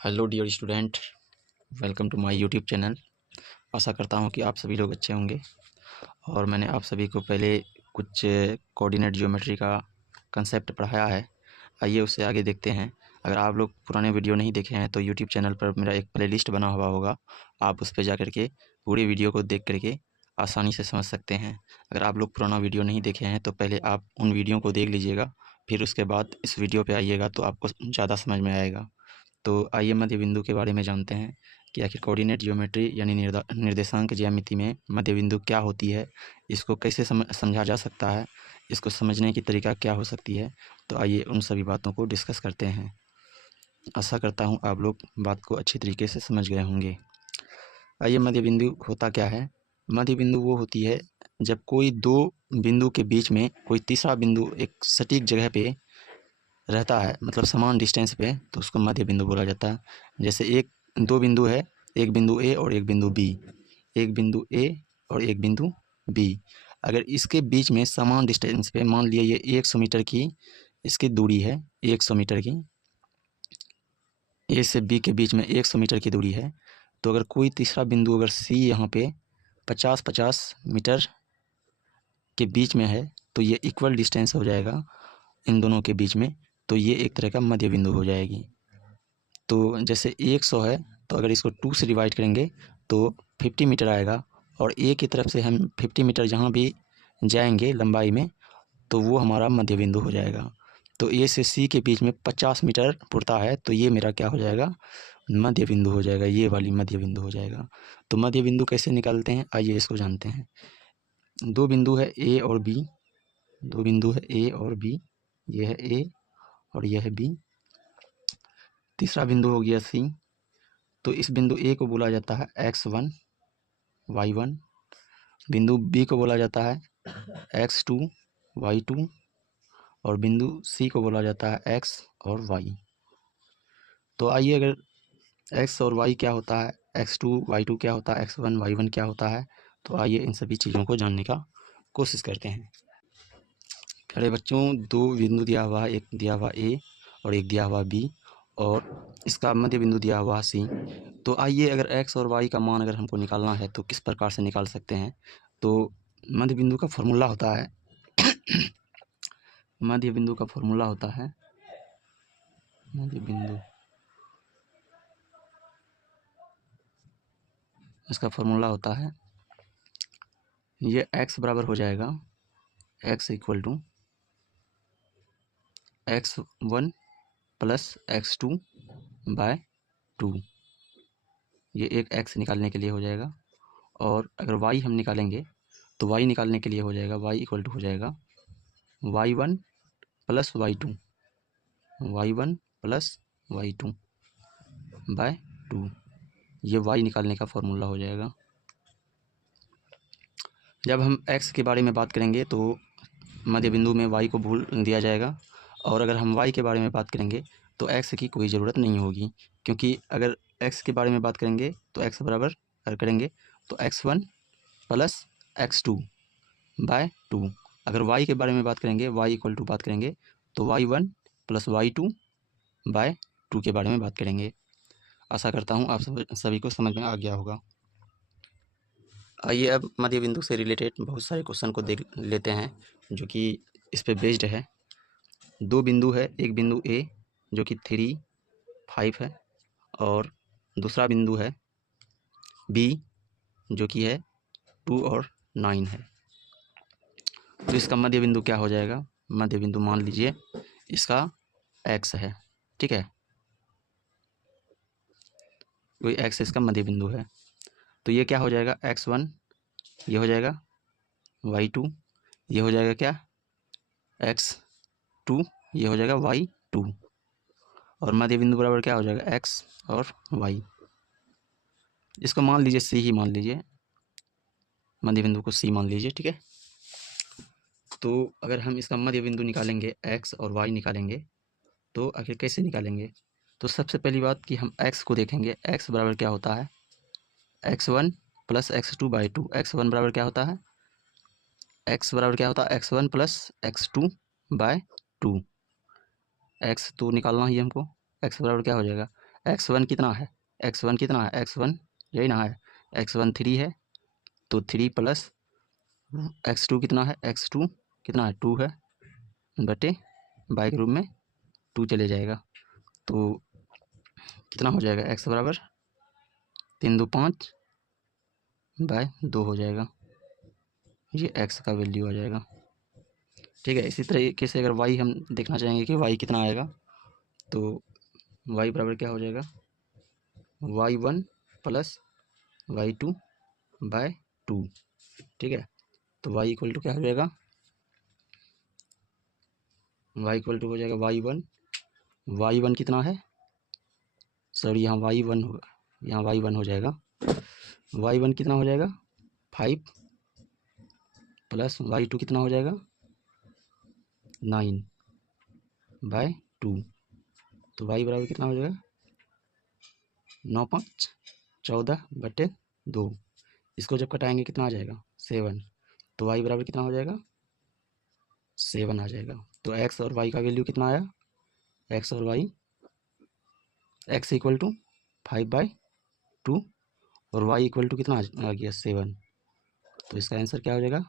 Hello dear student, welcome to my YouTube channel. आशा करता हूँ कि आप सभी लोग अच्छे होंगे। और मैंने आप सभी को पहले कुछ कोऑर्डिनेट ज्योमेट्री का कंसेप्ट पढ़ाया है। आइए उससे आगे देखते हैं। अगर आप लोग पुराने वीडियो नहीं देखे हैं तो यूट्यूब चैनल पर मेरा एक प्लेलिस्ट बना हुआ होगा, आप उस पर जा कर के पूरे वीडियो को देख करके आसानी से समझ सकते हैं। अगर आप लोग पुराना वीडियो नहीं देखे हैं तो पहले आप उन वीडियो को देख लीजिएगा, फिर उसके बाद इस वीडियो पर आइएगा तो आपको ज़्यादा समझ में आएगा। तो आइए मध्य बिंदु के बारे में जानते हैं कि आखिर कोऑर्डिनेट ज्योमेट्री यानी निर्देशांक ज्यामिति में मध्य बिंदु क्या होती है, इसको कैसे समझा जा सकता है, इसको समझने की तरीका क्या हो सकती है। तो आइए उन सभी बातों को डिस्कस करते हैं। आशा करता हूँ आप लोग बात को अच्छी तरीके से समझ गए होंगे। आइए मध्य बिंदु होता क्या है। मध्य बिंदु वो होती है जब कोई दो बिंदु के बीच में कोई तीसरा बिंदु एक सटीक जगह पे रहता है, मतलब समान डिस्टेंस पे, तो उसको मध्य बिंदु बोला जाता है। जैसे दो बिंदु है, एक बिंदु ए और एक बिंदु बी, एक बिंदु ए और एक बिंदु बी। अगर इसके बीच में समान डिस्टेंस पे, मान लिया ये 100 मीटर की इसकी दूरी है, 100 मीटर की, ए से बी के बीच में 100 मीटर की दूरी है, तो अगर कोई तीसरा बिंदु अगर सी यहाँ पे 50-50 मीटर के बीच में है तो ये इक्वल डिस्टेंस हो जाएगा इन दोनों के बीच में, तो ये एक तरह का मध्य बिंदु हो जाएगी। तो जैसे 100 है तो अगर इसको 2 से डिवाइड करेंगे तो 50 मीटर आएगा, और ए की तरफ से हम 50 मीटर जहाँ भी जाएंगे लंबाई में तो वो हमारा मध्य बिंदु हो जाएगा। तो ए से सी के बीच में 50 मीटर पुरता है, तो ये मेरा क्या हो जाएगा, मध्य बिंदु हो जाएगा, ये वाली मध्य बिंदु हो जाएगा। तो मध्य बिंदु कैसे निकालते हैं, आइए इसको जानते हैं। दो बिंदु है ए और बी, दो बिंदु है ए और बी, ये है ए और यह है बी। तीसरा बिंदु हो गया सी, तो इस बिंदु ए को बोला जाता है x1 y1, बिंदु बी को बोला जाता है x2 y2, और बिंदु सी को बोला जाता है x और y। तो आइए, अगर x और y क्या होता है, x2 y2 क्या होता है, x1 y1 क्या होता है, तो आइए इन सभी चीज़ों को जानने का कोशिश करते हैं। प्यारे बच्चों, दो बिंदु दिया हुआ है, एक दिया हुआ ए और एक दिया हुआ बी, और इसका मध्य बिंदु दिया हुआ सी। तो आइए, अगर x और y का मान अगर हमको निकालना है तो किस प्रकार से निकाल सकते हैं। तो मध्य बिंदु का फॉर्मूला होता है मध्य बिंदु का फॉर्मूला होता है मध्य बिंदु, इसका फॉर्मूला होता है, ये x बराबर हो जाएगा x equal to x1 plus x2 by 2। ये एक x निकालने के लिए हो जाएगा। और अगर y हम निकालेंगे तो y निकालने के लिए हो जाएगा, y इक्वल टू हो जाएगा y1 plus y2, y1 plus y2 bye 2। ये y निकालने का फॉर्मूला हो जाएगा। जब हम x के बारे में बात करेंगे तो मध्य बिंदु में y को भूल दिया जाएगा, और अगर हम y के बारे में बात करेंगे तो x की कोई ज़रूरत नहीं होगी, क्योंकि अगर x के बारे में बात करेंगे तो x बराबर करेंगे तो x1 प्लस x2 बाय 2। अगर y के बारे में बात करेंगे, y इक्वल टू बात करेंगे तो y1 प्लस y2 बाय 2 के बारे में बात करेंगे। आशा करता हूँ आप सभी को समझ में आ गया होगा। आइए अब मध्य बिंदु से रिलेटेड बहुत सारे क्वेश्चन को देख लेते हैं जो कि इस पे बेस्ड है। दो बिंदु है, एक बिंदु ए जो कि 3, 5 है, और दूसरा बिंदु है बी जो कि है 2 और 9 है। तो इसका मध्य बिंदु क्या हो जाएगा, मध्य बिंदु मान लीजिए इसका x है, ठीक है, कोई x इसका मध्य बिंदु है, तो ये क्या हो जाएगा, x1 ये हो जाएगा, y2 ये हो जाएगा क्या, x2 ये हो जाएगा y2, और मध्य बिंदु बराबर क्या हो जाएगा, x और y। इसको मान लीजिए c ही मान लीजिए, मध्य बिंदु को c मान लीजिए, ठीक है। तो अगर हम इसका मध्य बिंदु निकालेंगे, x और y निकालेंगे, तो आखिर कैसे निकालेंगे। तो सबसे पहली बात कि हम x को देखेंगे, x बराबर क्या होता है, x1 plus x2 by 2। x1 बराबर क्या होता है, x बराबर क्या होता है, x1 plus x2 by 2। x तो निकालना ही हमको, x बराबर क्या हो जाएगा, x1 कितना है, x1 कितना है, x1 यही ना है, x1 3 है, तो 3 प्लस x2 कितना है, x2 कितना है 2 है, बटे बाई के रूप में 2 चले जाएगा, तो कितना हो जाएगा, x बराबर 3 2 5 बाय 2 हो जाएगा, ये x का वैल्यू आ जाएगा। ठीक है, इसी तरीके से अगर y हम देखना चाहेंगे कि y कितना आएगा, तो y बराबर क्या हो जाएगा, y1 प्लस y2 बाय 2। ठीक है, तो y इक्वल टू क्या हो जाएगा, y इक्वल टू हो जाएगा y1 कितना है, सॉरी यहाँ y1 होगा, यहाँ y1 हो जाएगा, y1 कितना हो जाएगा 5 प्लस y2 कितना हो जाएगा 9 बाय 2, तो y बराबर कितना हो जाएगा 9 5 14 बटे 2, इसको जब कटाएंगे कितना आ जाएगा 7, तो y बराबर कितना हो जाएगा 7 आ जाएगा। तो x और y का वैल्यू कितना आया, x और y, x इक्वल टू 5/2 और y इक्वल टू कितना आ गया 7, तो इसका आंसर क्या हो जाएगा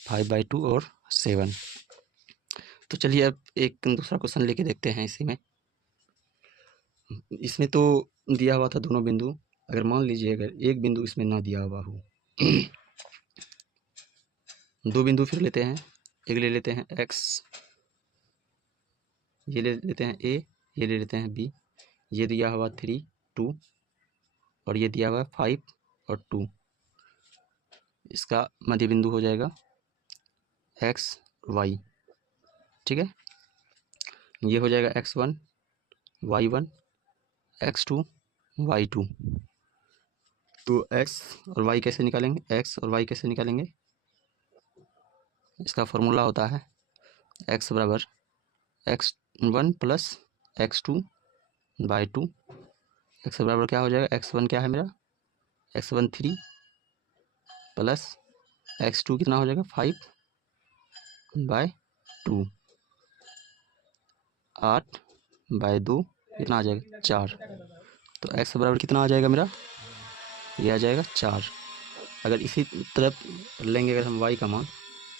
5/2 और 7। तो चलिए अब एक दूसरा क्वेश्चन लेके देखते हैं। इसमें तो दिया हुआ था दोनों बिंदु, अगर मान लीजिए अगर एक बिंदु इसमें ना दिया हुआ हो दो बिंदु फिर लेते हैं, एक ले लेते हैं x, ये ले लेते हैं a, ये ले लेते हैं b, ये दिया हुआ 3 2 और ये दिया हुआ 5 और 2, इसका मध्य बिंदु हो जाएगा x y। ठीक है, ये हो जाएगा x1 y1 x2 y2। तो x और y कैसे निकालेंगे, x और y कैसे निकालेंगे, इसका फॉर्मूला होता है x बराबर x1 प्लस x2/2, x बराबर क्या हो जाएगा, x1 क्या है मेरा x1 3 प्लस x2 कितना हो जाएगा 5/2, 8/2 कितना आ जाएगा 4, तो x बराबर कितना आ जाएगा मेरा, ये आ जाएगा 4। अगर इसी तरफ लेंगे अगर हम y का मान,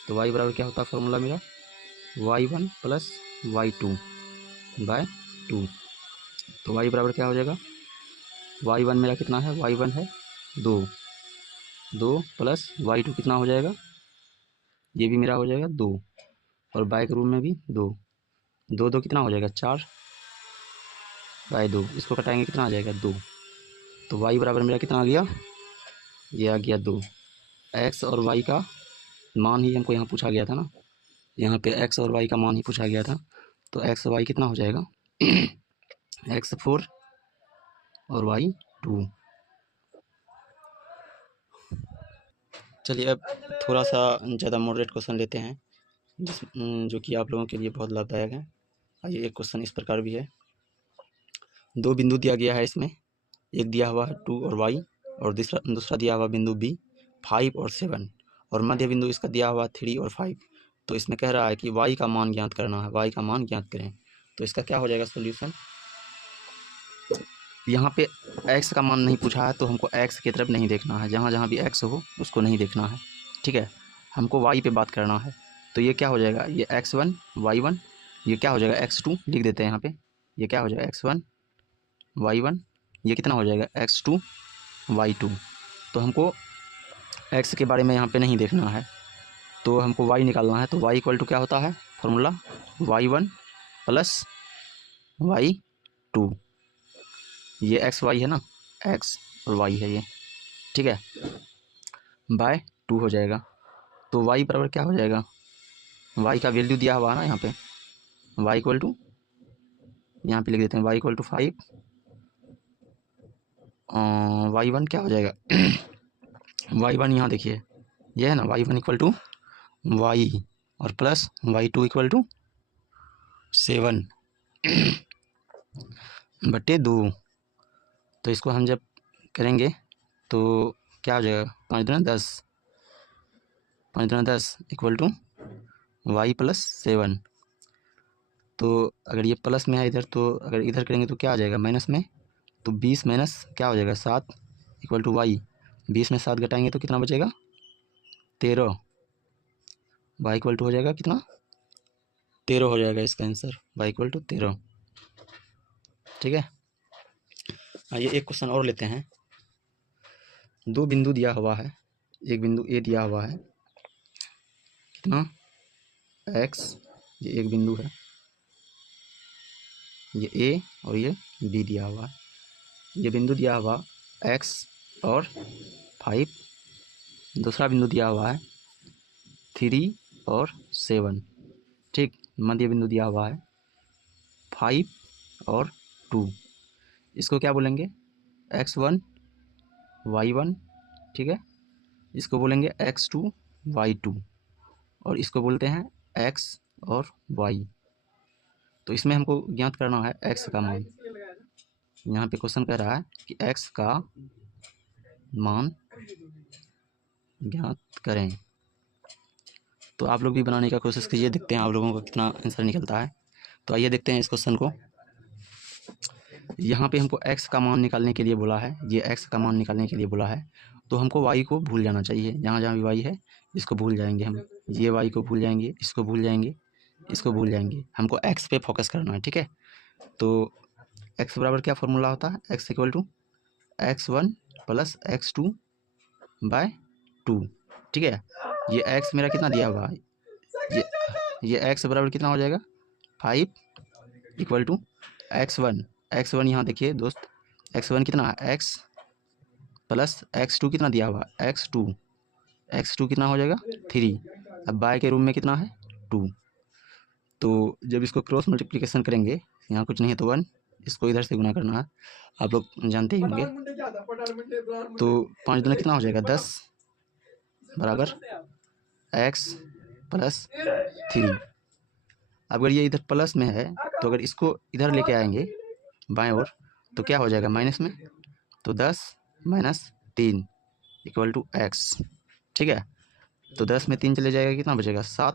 तो y बराबर क्या होता है फॉर्मूला मेरा y1 प्लस y2/2, तो y बराबर क्या हो जाएगा, y1 मेरा कितना है, y1 है 2 प्लस y2 कितना हो जाएगा, ये भी मेरा हो जाएगा 2 और बाई के रूम में भी 2 2 कितना हो जाएगा 4/2, इसको कटाएंगे कितना आ जाएगा 2, तो y बराबर मेरा कितना आ गया, ये आ गया 2। x और y का मान ही हमको यहाँ पूछा गया था ना, यहाँ पे x और y का मान ही पूछा गया था, तो x और y कितना हो जाएगा x 4 और y 2। चलिए अब थोड़ा सा ज़्यादा मॉडरेट क्वेश्चन लेते हैं जो कि आप लोगों के लिए बहुत लाभदायक है। आइए, एक क्वेश्चन इस प्रकार भी है, दो बिंदु दिया गया है, इसमें एक दिया हुआ है 2 और y और दूसरा दिया हुआ बिंदु b 5 और 7 और मध्य बिंदु इसका दिया हुआ 3 और 5। तो इसमें कह रहा है कि y का मान ज्ञात करना है, y का मान ज्ञात करें, तो इसका क्या हो जाएगा सोल्यूशन। यहाँ पे x का मान नहीं पूछा है, तो हमको x की तरफ नहीं देखना है, जहाँ जहाँ भी x हो उसको नहीं देखना है। ठीक है, हमको y पे बात करना है, तो ये क्या हो जाएगा, ये x1 y1, ये क्या हो जाएगा x2 लिख देते हैं यहाँ पे, ये क्या हो जाएगा x1 y1, ये कितना हो जाएगा x2 y2। तो हमको x के बारे में यहाँ पे नहीं देखना है, तो हमको y निकालना है, तो y इक्वल टू क्या होता है फॉर्मूला y1 प्लस y2, ये x y है ना, x और y है ये, ठीक है, बाय 2 हो जाएगा। तो y बराबर क्या हो जाएगा, y का वैल्यू दिया हुआ है ना यहाँ पे, y इक्वल टू, यहाँ पे लिख देते हैं y इक्वल टू 5, y1 क्या हो जाएगा y1 यहाँ देखिए, ये है ना y1 इक्वल टू y और प्लस y2 इक्वल टू 7 बटे 2। तो इसको हम जब करेंगे तो क्या हो जाएगा, 5 दूना 10, 5 दूना 10 इक्वल टू y प्लस 7। तो अगर ये प्लस में है इधर, तो अगर इधर करेंगे तो क्या आ जाएगा माइनस में, तो 20 माइनस क्या हो जाएगा 7 इक्वल टू वाई। 20 में 7 घटाएंगे तो कितना बचेगा 13। वाई इक्वल टू हो जाएगा कितना 13 हो जाएगा इसका आंसर, वाई इक्वल टू 13। ठीक है, आइए एक क्वेश्चन और लेते हैं। दो बिंदु दिया हुआ है, एक बिंदु ए दिया हुआ है कितना x, ये एक बिंदु है, ये ए और ये बी दिया हुआ है। ये बिंदु दिया हुआ x और 5, दूसरा बिंदु दिया हुआ है 3 और 7। ठीक, मध्य बिंदु दिया हुआ है 5 और 2। इसको क्या बोलेंगे x1 y1। ठीक है, इसको बोलेंगे x2 y2 और इसको बोलते हैं x और y। तो इसमें हमको ज्ञात करना है x का मान। यहाँ पे क्वेश्चन कह रहा है कि x का मान ज्ञात करें। तो आप लोग भी बनाने का कोशिश कीजिए, देखते हैं आप लोगों का कितना आंसर निकलता है। तो आइए देखते हैं इस क्वेश्चन को। यहाँ पे हमको x का मान निकालने के लिए बोला है, ये x का मान निकालने के लिए बोला है, तो हमको y को भूल जाना चाहिए। जहाँ जहाँ भी y है इसको भूल जाएंगे हम, ये y को भूल जाएंगे, इसको भूल जाएंगे, इसको भूल जाएंगे, हमको x पे फोकस करना है। ठीक है, तो x बराबर क्या फॉर्मूला होता है, x equal to x1 plus x2/2। ठीक है, ये x मेरा कितना दिया हुआ है, ये x बराबर कितना हो जाएगा 5 इक्वल टू x1। x1 यहाँ देखिए दोस्त, x1 कितना है x प्लस x2 कितना दिया हुआ है x2 कितना हो जाएगा 3। अब बाय के रूम में कितना है 2। तो जब इसको क्रॉस मल्टीप्लिकेशन करेंगे, यहाँ कुछ नहीं है तो 1, इसको इधर से गुना करना है, आप लोग जानते ही होंगे। तो 5 दूना कितना हो जाएगा 10 बराबर x प्लस 3। अगर ये इधर प्लस में है तो अगर इसको इधर लेके आएंगे बाएं ओर तो क्या हो जाएगा माइनस में, तो 10 माइनस 3 इक्वल टू x। ठीक है, तो 10 में 3 चले जाएगा, कितना बचेगा 7।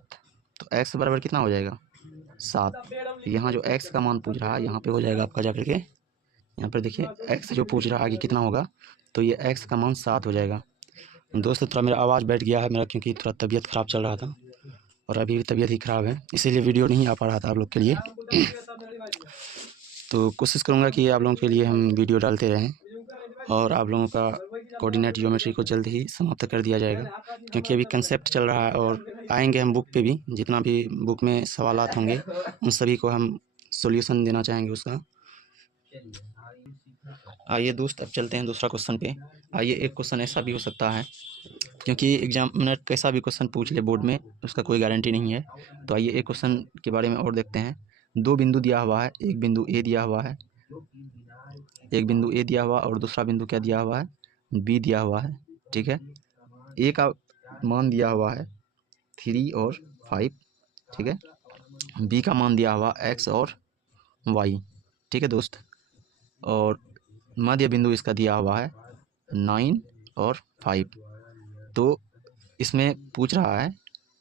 तो x बराबर कितना हो जाएगा 7। यहाँ जो x का मान पूछ रहा है यहाँ पे हो जाएगा आपका जाकर के, यहाँ पर देखिए x जो पूछ रहा है कि कितना होगा, तो ये x का मान 7 हो जाएगा। दोस्तों थोड़ा मेरा आवाज़ बैठ गया है मेरा, क्योंकि थोड़ा तबीयत ख़राब चल रहा था और अभी भी तबीयत ही ख़राब है, इसीलिए वीडियो नहीं आ पा रहा था आप लोग के लिए। तो कोशिश करूँगा कि आप लोगों के लिए हम वीडियो डालते रहें और आप लोगों का कोऑर्डिनेट ज्योमेट्री को जल्द ही समाप्त कर दिया जाएगा, क्योंकि अभी कंसेप्ट चल रहा है और आएंगे हम बुक पे भी, जितना भी बुक में सवालात होंगे उन सभी को हम सॉल्यूशन देना चाहेंगे उसका। आइए दोस्त अब चलते हैं दूसरा क्वेश्चन पे। आइए एक क्वेश्चन ऐसा भी हो सकता है, क्योंकि एग्जामिनर कैसा भी क्वेश्चन पूछ ले बोर्ड में उसका कोई गारंटी नहीं है। तो आइए एक क्वेश्चन के बारे में और देखते हैं। दो बिंदु दिया हुआ है, एक बिंदु ए दिया हुआ है, एक बिंदु ए दिया हुआ और दूसरा बिंदु क्या दिया हुआ है बी दिया हुआ है। ठीक है, ए का मान दिया हुआ है 3 और 5। ठीक है, बी का मान दिया हुआ x और y। ठीक है दोस्त, और मध्य बिंदु इसका दिया हुआ है 9 और 5। तो इसमें पूछ रहा है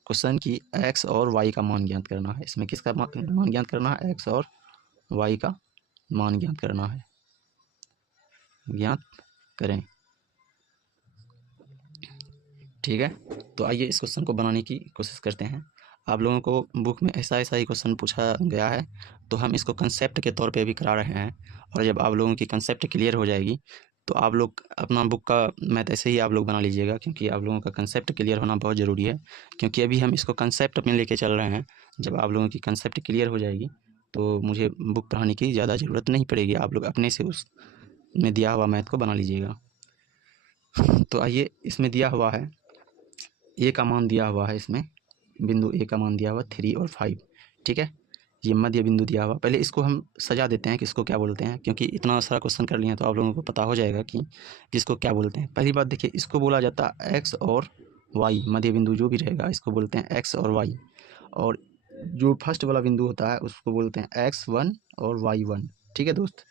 क्वेश्चन की x और y का मान ज्ञात करना है। इसमें किसका मान ज्ञात करना है, x और y का मान ज्ञात करना है, ज्ञात करें। ठीक है, तो आइए इस क्वेश्चन को बनाने की कोशिश करते हैं। आप लोगों को बुक में ऐसा ही क्वेश्चन पूछा गया है, तो हम इसको कंसेप्ट के तौर पे भी करा रहे हैं। और जब आप लोगों की कंसेप्ट क्लियर हो जाएगी तो आप लोग अपना बुक का मैथ ऐसे ही आप लोग बना लीजिएगा, क्योंकि आप लोगों का कंसेप्ट क्लियर होना बहुत ज़रूरी है। क्योंकि अभी हम इसको कंसेप्ट में लेके चल रहे हैं, जब आप लोगों की कंसेप्ट क्लियर हो जाएगी तो मुझे बुक पढ़ाने की ज़्यादा ज़रूरत नहीं पड़ेगी, आप लोग अपने से उस में दिया हुआ मैथ को बना लीजिएगा। तो आइए, इसमें दिया हुआ है ए का मान दिया हुआ है, इसमें बिंदु ए का मान दिया हुआ 3 और 5। ठीक है, ये मध्य बिंदु दिया हुआ। पहले इसको हम सजा देते हैं कि इसको क्या बोलते हैं, क्योंकि इतना सारा क्वेश्चन कर लिया तो आप लोगों को पता हो जाएगा कि इसको क्या बोलते हैं। पहली बात देखिए, इसको बोला जाता है एक्स और वाई, मध्य बिंदु जो भी रहेगा इसको बोलते हैं एक्स और वाई। और जो फर्स्ट वाला बिंदु होता है उसको बोलते हैं x1 और y1। ठीक है दोस्त,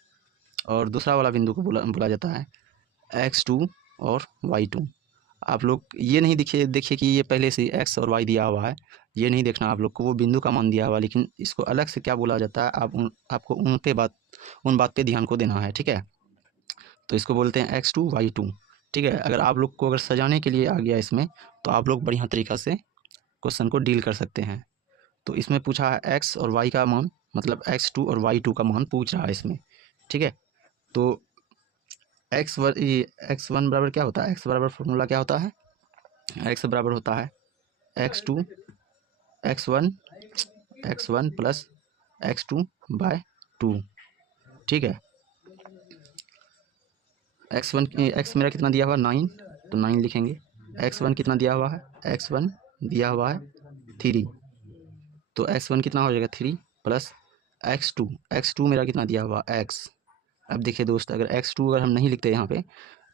और दूसरा वाला बिंदु को बोला जाता है x2 और y2। आप लोग ये नहीं देखिए कि ये पहले से x और y दिया हुआ है, ये नहीं देखना आप लोग को, वो बिंदु का मान दिया हुआ, लेकिन इसको अलग से क्या बोला जाता है आपको उन बात पे ध्यान को देना है। ठीक है, तो इसको बोलते हैं x2 y2। ठीक है, अगर आप लोग को अगर सजाने के लिए आ गया इसमें, तो आप लोग बढ़िया तरीक़ा से क्वेश्चन को डील कर सकते हैं। तो इसमें पूछा है x और y का मान, मतलब x2 और y2 का मान पूछ रहा है इसमें। ठीक है, तो x1 बराबर क्या होता है, x बराबर फॉर्मूला क्या होता है, x बराबर होता है x2 x1 प्लस x2/2। ठीक है, x मेरा कितना दिया हुआ 9, तो 9 लिखेंगे। x1 कितना दिया हुआ है, x1 दिया हुआ है 3, तो x1 कितना हो जाएगा 3 प्लस x2 मेरा कितना दिया हुआ x। अब देखिए दोस्त, अगर x2 अगर हम नहीं लिखते यहाँ पे,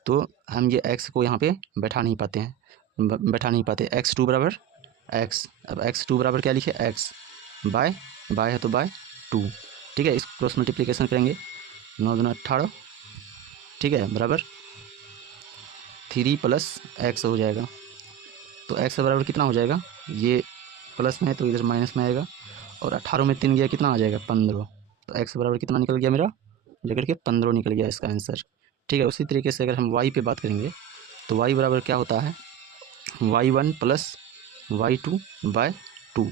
तो हम ये x को यहाँ पे बैठा नहीं पाते हैं, x2 बराबर x। अब x2 बराबर क्या लिखे, x बाय है तो बाय 2। ठीक है, इस क्रॉस मल्टीप्लिकेशन करेंगे, 9 दूना 18। ठीक है, बराबर 3 प्लस x हो जाएगा। तो x बराबर कितना हो जाएगा, ये प्लस में है तो इधर माइनस में आएगा, और 18 में 3 गया कितना आ जाएगा 15। तो x बराबर कितना निकल गया मेरा, लेकर के 15 निकल गया इसका आंसर। ठीक है, उसी तरीके से अगर हम y पे बात करेंगे, तो y बराबर क्या होता है, y1 प्लस y2/2।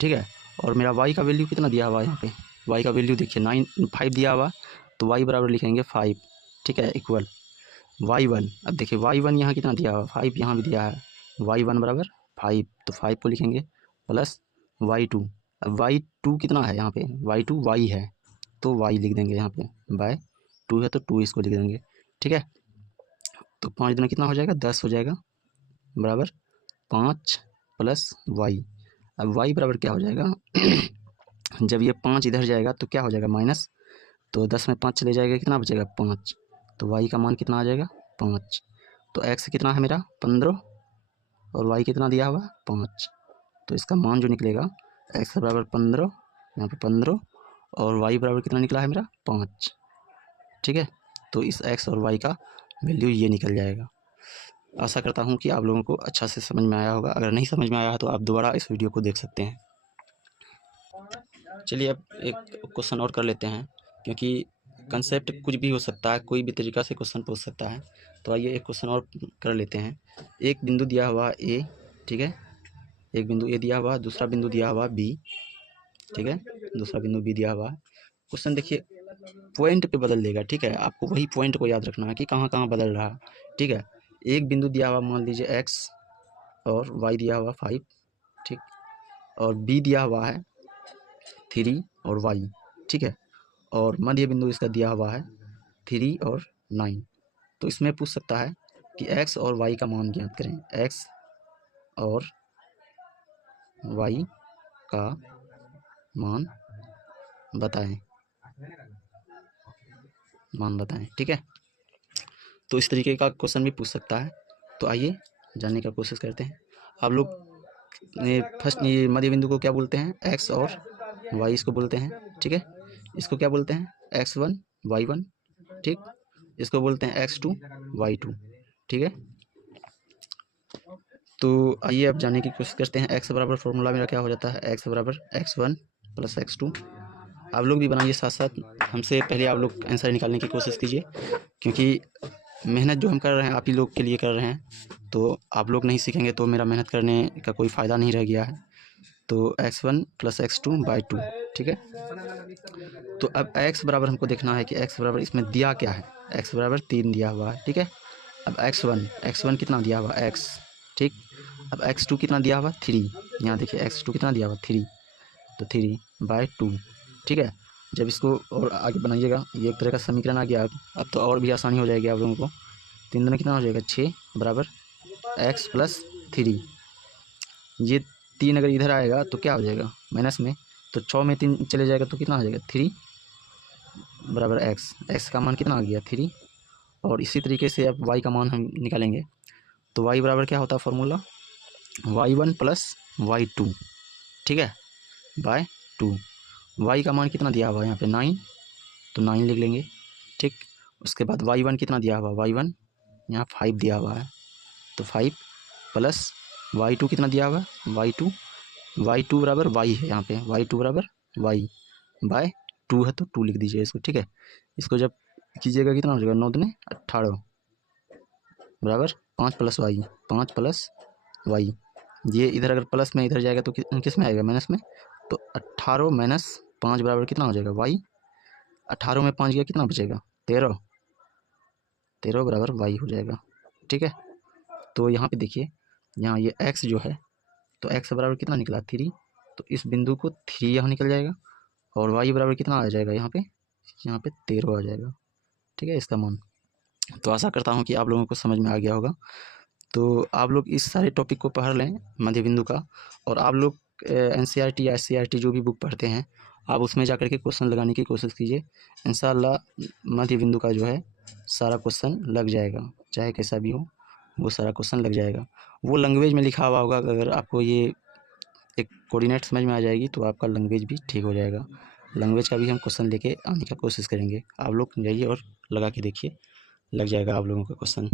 ठीक है, और मेरा y का वैल्यू कितना दिया हुआ है यहाँ पे, y का वैल्यू देखिए 5 दिया हुआ, तो y बराबर लिखेंगे 5। ठीक है, इक्वल y1। अब देखिए y1 यहाँ कितना दिया हुआ, 5 यहाँ भी दिया है, y1 बराबर 5, तो 5 को लिखेंगे प्लस y2। अब y2 कितना है यहाँ पे, y2 y है, तो y लिख देंगे यहाँ पे, बाय 2 है तो 2 इसको लिख देंगे। ठीक है, तो 5 दूना कितना हो जाएगा 10 हो जाएगा, बराबर 5 प्लस y। अब y बराबर क्या हो जाएगा जब ये 5 इधर जाएगा तो क्या हो जाएगा माइनस, तो 10 में 5 चले जाएगा, कितना बचेगा 5, तो y का मान कितना आ जाएगा 5। तो x कितना है मेरा 15, और y कितना दिया हुआ 5, तो इसका मान जो निकलेगा x बराबर 15, यहाँ पे 15, और y बराबर कितना निकला है मेरा 5। ठीक है, तो इस x और y का वैल्यू ये निकल जाएगा। आशा करता हूँ कि आप लोगों को अच्छा से समझ में आया होगा। अगर नहीं समझ में आया है तो आप दोबारा इस वीडियो को देख सकते हैं। चलिए अब एक क्वेश्चन और कर लेते हैं, क्योंकि कंसेप्ट कुछ भी हो सकता है, कोई भी तरीक़ा से क्वेश्चन पूछ सकता है। तो आइए एक क्वेश्चन और कर लेते हैं। एक बिंदु दिया हुआ ए, ठीक है, एक बिंदु ए दिया हुआ, दूसरा बिंदु दिया हुआ बी। ठीक है, दूसरा बिंदु बी दिया हुआ है। क्वेश्चन देखिए पॉइंट पे बदल देगा। ठीक है, आपको वही पॉइंट को याद रखना है कि कहाँ कहाँ बदल रहा है। ठीक है, एक बिंदु दिया हुआ मान लीजिए x, और y दिया हुआ 5, ठीक, और b दिया हुआ है 3 और y। ठीक है, और मध्य बिंदु इसका दिया हुआ है 3 और 9। तो इसमें पूछ सकता है कि x और y का मान ज्ञात करें, x और y का मान बताएं, ठीक है, तो इस तरीके का क्वेश्चन भी पूछ सकता है। तो आइए जानने का कोशिश करते हैं। आप लोग फर्स्ट ये मध्य बिंदु को क्या बोलते हैं, x और y इसको बोलते हैं। ठीक है, इसको क्या बोलते हैं x1 y1। ठीक, इसको बोलते हैं x2 y2। ठीक है, तो आइए अब जानने की कोशिश करते हैं। x बराबर फॉर्मूला मेरा क्या हो जाता है, x बराबर x1 प्लस x2। आप लोग भी बनाइए साथ साथ हमसे, पहले आप लोग आंसर निकालने की कोशिश कीजिए, क्योंकि मेहनत जो हम कर रहे हैं आप ही लोग के लिए कर रहे हैं। तो आप लोग नहीं सीखेंगे तो मेरा मेहनत करने का कोई फ़ायदा नहीं रह गया है। तो x1 प्लस x2/2। ठीक है, तो अब x बराबर हमको देखना है कि x बराबर इसमें दिया क्या है, x बराबर 3 दिया हुआ है। ठीक है, अब x1 कितना दिया हुआ x। ठीक, अब x2 कितना दिया हुआ 3, यहाँ देखिए x2 कितना दिया हुआ 3, तो 3/2। ठीक है, जब इसको और आगे बनाइएगा, ये एक तरह का समीकरण आ गया। अब तो और भी आसानी हो जाएगी आप लोगों को। 3 दूना कितना हो जाएगा 6, बराबर x प्लस 3। ये 3 अगर इधर आएगा तो क्या हो जाएगा माइनस में, तो 6 में 3 चले जाएगा तो कितना हो जाएगा 3, बराबर x का मान कितना आ गया 3। और इसी तरीके से अब y का मान हम निकालेंगे। तो y बराबर क्या होता है फॉर्मूला, y1 प्लस y2। ठीक है, बाय 2। y का मान कितना दिया हुआ है यहाँ पे 9, तो 9 लिख लेंगे। ठीक, उसके बाद y1 कितना दिया हुआ, y1 यहाँ 5 दिया हुआ है, तो 5 प्लस y2 कितना दिया हुआ है y2 बराबर y है, यहाँ पे y2 बराबर y बाय 2 है तो 2 लिख दीजिए इसको। ठीक है, इसको जब कीजिएगा कितना हो जाएगा 9 दूने 18 बराबर 5 + y, 5 + y। ये इधर अगर प्लस में इधर जाएगा तो किस में आएगा, माइनस में। तो 18 - 5 बराबर कितना हो जाएगा, y। 18 में 5 गया, कितना बचेगा, 13। 13 बराबर y हो जाएगा। ठीक है, तो यहाँ पे देखिए, यहाँ ये x जो है, तो x बराबर कितना निकला, 3। तो इस बिंदु को 3 यहाँ निकल जाएगा, और y बराबर कितना आ जाएगा, यहाँ पे 13 आ जाएगा। ठीक है, इसका मान। तो आशा करता हूँ कि आप लोगों को समझ में आ गया होगा। तो आप लोग इस सारे टॉपिक को पढ़ लें मध्य बिंदु का, और आप लोग NCERT या SCERT जो भी बुक पढ़ते हैं, आप उसमें जा कर के क्वेश्चन लगाने की कोशिश कीजिए। इंशाल्लाह मध्य बिंदु का जो है सारा क्वेश्चन लग जाएगा, चाहे कैसा भी हो, वो सारा क्वेश्चन लग जाएगा। वो लैंग्वेज में लिखा हुआ होगा, अगर आपको ये एक कोऑर्डिनेट समझ में आ जाएगी तो आपका लैंग्वेज भी ठीक हो जाएगा। लैंग्वेज का भी हम क्वेश्चन लेके आने का कोशिश करेंगे। आप लोग जाइए और लगा के देखिए, लग जाएगा आप लोगों का क्वेश्चन।